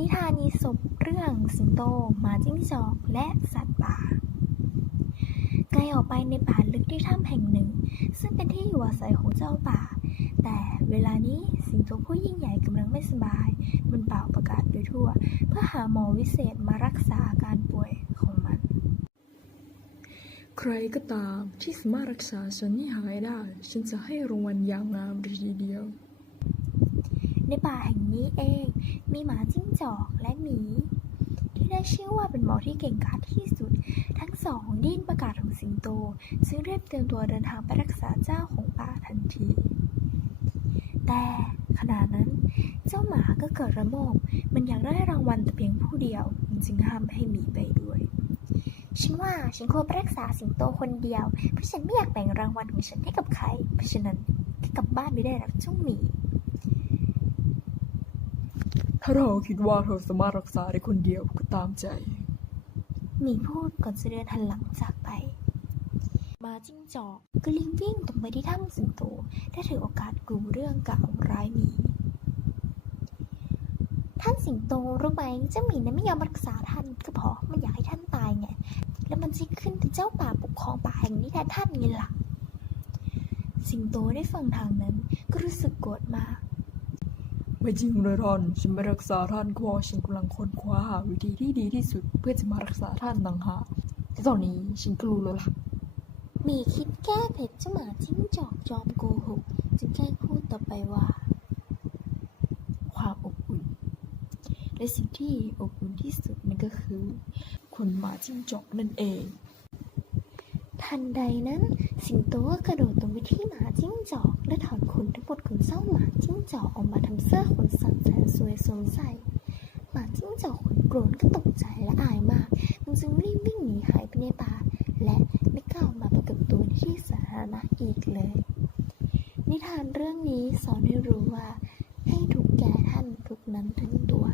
นิทานอีสปเรื่องสิงโตหมาจิ้งจอกและสัตว์ป่าไกลออกไปในป่าลึกที่ถ้ำแห่งหนึ่งซึ่งเป็นที่อยู่อาศัยของเจ้าป่าแต่เวลานี้สิงโตผู้ยิ่งใหญ่กำลังไม่สบายมันเป่าประกาศไปทั่วเพื่อหาหมอวิเศษมารักษาอาการป่วยของมันใครก็ตามที่สามารถรักษาฉันให้หายได้ฉันจะให้รางวัลอย่างงามเลยทีเดียวในป่าแห่งนี้เองมีหมาจิ้งจอกและหมีที่ได้ชื่อว่าเป็นหมอที่เก่งกาจที่สุดทั้งสองได้ยินประกาศของสิงโตซึ่งรีบเตรียมตัวเดินทางไปรักษาเจ้าของป่าทันทีแต่ขณะนั้นเจ้าหมาก็เกิดระโมบมันอยากได้รางวัลแต่เพียงผู้เดียวมันจึงห้ามให้หมีไปด้วยฉันว่าฉันควรไปรักษาสิงโตคนเดียวเพราะฉันไม่อยากแบ่งรางวัลของฉันให้กับใครเพราะฉะนั้นก็กลับบ้านไม่ได้หรอกเจ้าหมีถ้าเราคิดว่าเธอสามารถรักษาได้คนเดียวก็ตามใจหมีพูดก่อนจะเดินหันหลังจากไปหมาจิ้งจอกก็รีบวิ่งตรงไปที่ถ้ำสิงโตได้ถือโอกาสกลูเรื่องกล่าวร้ายหมีท่านสิงโตรู้ไหมเจ้าหมีนั้นไม่ยอมรักษาท่านก็เพราะมันอยากให้ท่านตายไงแล้วมันจะขึ้นเป็นเจ้าป่าปกครองป่าแห่งนี้แทนท่านไงล่ะสิงโตได้ฟังทางนั้นก็รู้สึกโกรธมากไม่จริงเลยท่านฉันไม่รักษาท่านเพราะฉันกำลังค้นคว้าหาวิธีที่ดีที่สุดเพื่อจะมารักษาท่านต่างหากแต่ตอนนี้ฉันก็รู้แล้วล่ะหมีคิดแก้เผ็ดเจ้าหมาจิ้งจอกจอมโกหกจึงได้พูดต่อไปว่าความอบอุ่นและสิ่งที่อบอุ่นที่สุดนั่นก็คือคนหมาจิ้งจอกนั่นเองทันใดนั้นสิงโตก็กระโดดลงไปที่หมาจิ้งจอกและถอนขนทั้งหมดของเจ้าหมาจิ้งจอกออกมาทำเสื้อขนสัตว์แสนสวยสวมใส่หมาจิ้งจอกขนโกรธก็ตกใจและอายมากมันจึงรีบวิ่งหนีหายไปในป่าและไม่กล้ามาปรากฏตัวในที่สาธารณะอีกเลยนิทานเรื่องนี้สอนให้รู้ว่าให้ทุกแก่ท่านทุกนั้นทั้งตัว